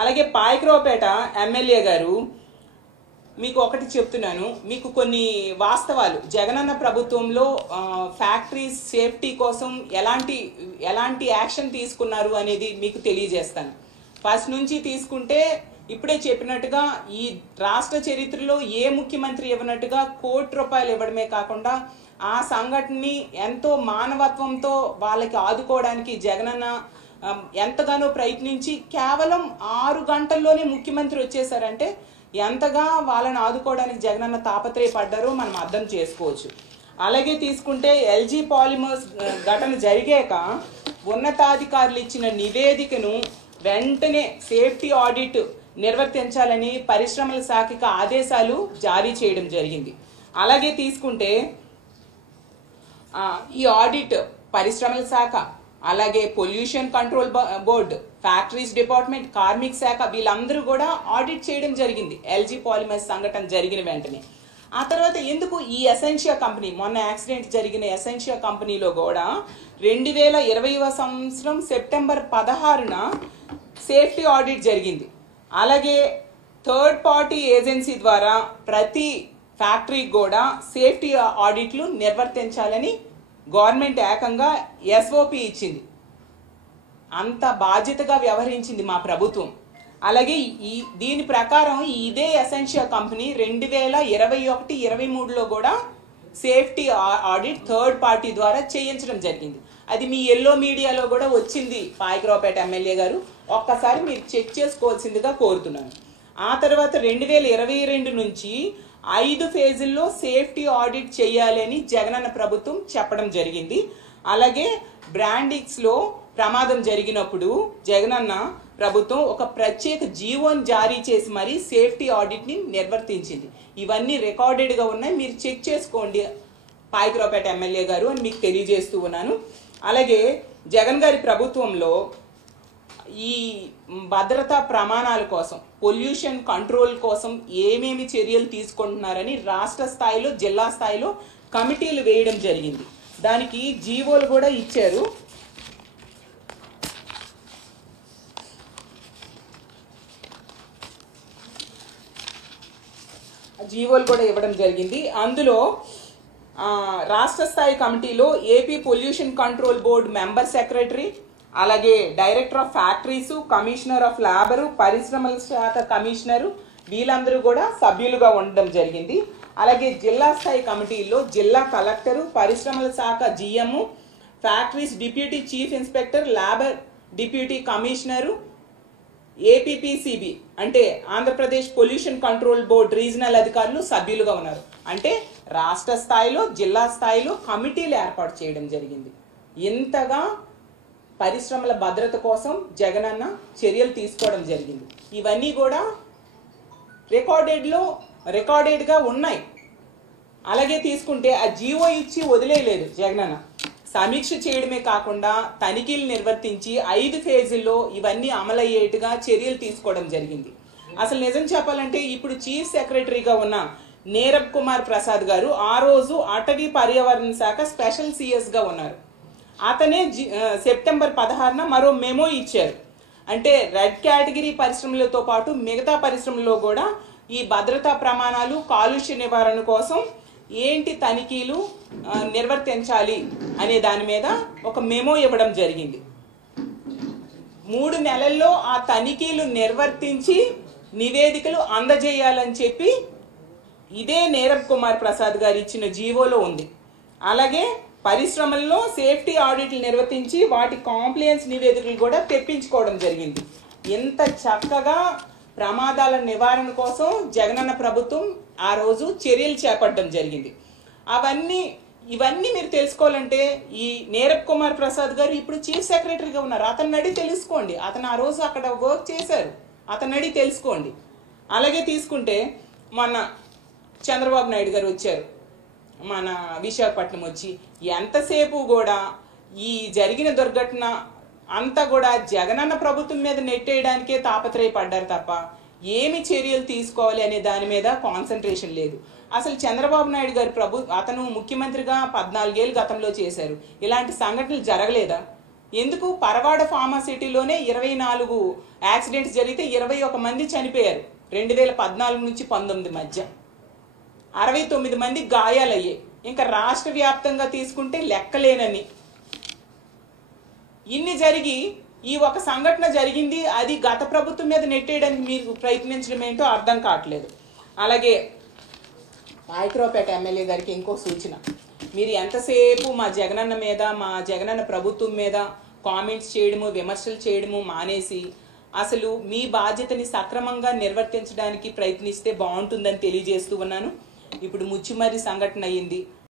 అలాగే పాయకరావుపేట ఎమ్మెల్యే గారు మీకు ఒకటి చెప్తున్నాను, మీకు కొన్ని వాస్తవాలు జగనన్న ప్రభుత్వంలో ఫ్యాక్టరీస్ సేఫ్టీ కోసం ఎలాంటి యాక్షన్ తీసుకున్నారు అనేది మీకు తెలియజేస్తాను. ఫస్ట్ నుంచి తీసుకుంటే ఇప్పుడే చెప్పినట్టుగా ఈ రాష్ట్ర చరిత్రలో ఏ ముఖ్యమంత్రి ఇవ్వనట్టుగా ₹1,00,00,000 ఇవ్వడమే కాకుండా ఆ సంఘటనని ఎంతో మానవత్వంతో వాళ్ళకి ఆదుకోవడానికి జగనన్న ఎంతగానో ప్రయత్నించి కేవలం 6 గంటల్లోనే ముఖ్యమంత్రి వచ్చేసారంటే ఎంతగా వాళ్ళని ఆదుకోవడానికి జగనన్న తాపత్రయపడ్డారో మనం అర్థం చేసుకోవచ్చు. అలాగే తీసుకుంటే ఎల్జీ పాలిమర్స్ ఘటన జరిగాక ఉన్నతాధికారులు ఇచ్చిన నివేదికను వెంటనే సేఫ్టీ ఆడిట్ నిర్వర్తించాలని పరిశ్రమల శాఖకి ఆదేశాలు జారీ చేయడం జరిగింది. అలాగే తీసుకుంటే ఈ ఆడిట్ పరిశ్రమల శాఖ, అలాగే pollution control board, factories department, కార్మిక శాఖ వీళ్ళందరూ కూడా ఆడిట్ చేయడం జరిగింది ఎల్జీ పాలిమర్స్ సంఘటన జరిగిన వెంటనే. ఆ తర్వాత ఎందుకు ఈ ఎసెన్షియా కంపెనీ, మొన్న యాక్సిడెంట్ జరిగిన ఎసెన్షియా కంపెనీలో కూడా 2020వ సంవత్సరం సెప్టెంబర్ 16న సేఫ్టీ ఆడిట్ జరిగింది. అలాగే థర్డ్ పార్టీ ఏజెన్సీ ద్వారా ప్రతి ఫ్యాక్టరీకి కూడా సేఫ్టీ ఆడిట్లు నిర్వర్తించాలని గవర్నమెంట్ ఏకంగా SOP ఇచ్చింది. అంత బాధ్యతగా వ్యవహరించింది మా ప్రభుత్వం. అలాగే దీని ప్రకారం ఇదే ఎసెన్షియా కంపెనీ 2021-23లో కూడా సేఫ్టీ ఆడిట్ థర్డ్ పార్టీ ద్వారా చేయించడం జరిగింది. అది మీ ఎల్లో మీడియాలో కూడా వచ్చింది పాయకరావుపేట ఎమ్మెల్యే గారు, ఒక్కసారి మీరు చెక్ చేసుకోవాల్సిందిగా కోరుతున్నాను. ఆ తర్వాత 2022 నుంచి 5 ఫేజుల్లో సేఫ్టీ ఆడిట్ చేయాలని జగనన్న ప్రభుత్వం చెప్పడం జరిగింది. అలాగే బ్రాండిక్స్లో ప్రమాదం జరిగినప్పుడు జగనన్న ప్రభుత్వం ఒక ప్రత్యేక జీవోని జారీ చేసి మరీ సేఫ్టీ ఆడిట్ని నిర్వర్తించింది. ఇవన్నీ రికార్డెడ్గా ఉన్నాయి, మీరు చెక్ చేసుకోండి పాయకరావుపేట ఎమ్మెల్యే గారు అని మీకు తెలియజేస్తూ ఉన్నాను. అలాగే జగన్ గారి ప్రభుత్వంలో ఈ భద్రతా ప్రమాణాల కోసం, పొల్యూషన్ కంట్రోల్ కోసం ఏమేమి చర్యలు తీసుకుంటున్నారని రాష్ట్ర స్థాయిలో, జిల్లా స్థాయిలో కమిటీలు వేయడం జరిగింది. దానికి జీవోలు కూడా ఇచ్చారు. జీవోలు కూడా ఇవ్వడం జరిగింది. అందులో రాష్ట్ర స్థాయి కమిటీలో AP pollution control board member secretary, అలాగే director of factories, commissioner of labour, పరిశ్రమల శాఖ కమిషనరు వీళ్ళందరూ కూడా సభ్యులుగా ఉండడం జరిగింది. అలాగే జిల్లా స్థాయి కమిటీల్లో జిల్లా కలెక్టరు, పరిశ్రమల శాఖ GM, factories deputy chief inspector, labour deputy commissioner, APPCB అంటే Andhra Pradesh pollution control board regional అధికారులు సభ్యులుగా ఉన్నారు. అంటే రాష్ట్ర స్థాయిలో, జిల్లా స్థాయిలో కమిటీలు ఏర్పాటు చేయడం జరిగింది. ఇంతగా పరిశ్రమల భద్రత కోసం జగనన్న చర్యలు తీసుకోవడం జరిగింది. ఇవన్నీ కూడా రికార్డెడ్గా ఉన్నాయి. అలాగే తీసుకుంటే ఆ జీవో ఇచ్చి వదిలేయలేదు జగనన్న, సమీక్ష చేయడమే కాకుండా తనిఖీలు నిర్వర్తించి 5 ఫేజుల్లో ఇవన్నీ అమలయ్యేట్టుగా చర్యలు తీసుకోవడం జరిగింది. అసలు నిజం చెప్పాలంటే ఇప్పుడు చీఫ్ సెక్రటరీగా ఉన్న నీరబ్ కుమార్ ప్రసాద్ గారు ఆ రోజు అటవీ పర్యావరణ శాఖ స్పెషల్ CS గా ఉన్నారు. అతనే సెప్టెంబర్ 16న మరో మెమో ఇచ్చారు. అంటే రెడ్ కేటగిరీ పరిశ్రమలతో పాటు మిగతా పరిశ్రమల్లో కూడా ఈ భద్రతా ప్రమాణాలు, కాలుష్య నివారణ కోసం ఏంటి తనిఖీలు నిర్వర్తించాలి అనే దాని మీద ఒక మెమో ఇవ్వడం జరిగింది. 3 నెలల్లో ఆ తనిఖీలు నిర్వర్తించి నివేదికలు అందజేయాలని చెప్పి ఇదే నీరబ్ కుమార్ ప్రసాద్ గారు ఇచ్చిన జీవోలో ఉంది. అలాగే పరిశ్రమల్లో సేఫ్టీ ఆడిట్లు నిర్వర్తించి వాటి కాంప్లయన్స్ నివేదికలు కూడా తెప్పించుకోవడం జరిగింది. ఇంత చక్కగా ప్రమాదాల నివారణ కోసం జగనన్న ప్రభుత్వం ఆ రోజు చర్యలు చేపట్టడం జరిగింది. ఇవన్నీ మీరు తెలుసుకోవాలంటే ఈ నీరబ్ కుమార్ ప్రసాద్ గారు ఇప్పుడు చీఫ్ సెక్రటరీగా ఉన్నారు. అతన్ని అడిగి తెలుసుకోండి, అతను ఆ రోజు అక్కడ వర్క్ చేశారు, అతన్ని అడిగి తెలుసుకోండి. అలాగే తీసుకుంటే మొన్న చంద్రబాబు నాయుడు గారు వచ్చారు మన విశాఖపట్నం, వచ్చి ఎంతసేపు కూడా ఈ జరిగిన దుర్ఘటన అంతా కూడా జగనన్న ప్రభుత్వం మీద నెట్టేయడానికే తాపత్రయపడ్డారు తప్ప ఏమి చర్యలు తీసుకోవాలి అనే దాని మీద కాన్సన్ట్రేషన్ లేదు. అసలు చంద్రబాబు నాయుడు గారి అతను ముఖ్యమంత్రిగా 14 ఏళ్ళు గతంలో చేశారు. ఇలాంటి సంఘటనలు జరగలేదా? ఎందుకు? పరవాడ ఫార్మాసిటీలోనే 24 యాక్సిడెంట్స్ జరిగితే 21 మంది చనిపోయారు 2014 నుంచి 19 మధ్య. 69 మంది గాయాలయ్యాయి. ఇంకా రాష్ట్ర వ్యాప్తంగా తీసుకుంటే లెక్కలేనని. ఇన్ని జరిగి ఈ ఒక సంఘటన జరిగింది, అది గత ప్రభుత్వం మీద నెట్టేయడానికి మీరు ప్రయత్నించడం ఏంటో అర్థం కావట్లేదు. అలాగే పాయకరావుపేట ఎమ్మెల్యే గారికి ఇంకో సూచన, మీరు ఎంతసేపు మా జగనన్న మీద, మా జగనన్న ప్రభుత్వం మీద కామెంట్స్ చేయడము, విమర్శలు చేయడము మానేసి అసలు మీ బాధ్యతని సక్రమంగా నిర్వర్తించడానికి ప్రయత్నిస్తే బాగుంటుందని తెలియజేస్తూ ఉన్నాను. ఇప్పుడు ముచ్చిమర్రి సంఘటన అయ్యింది.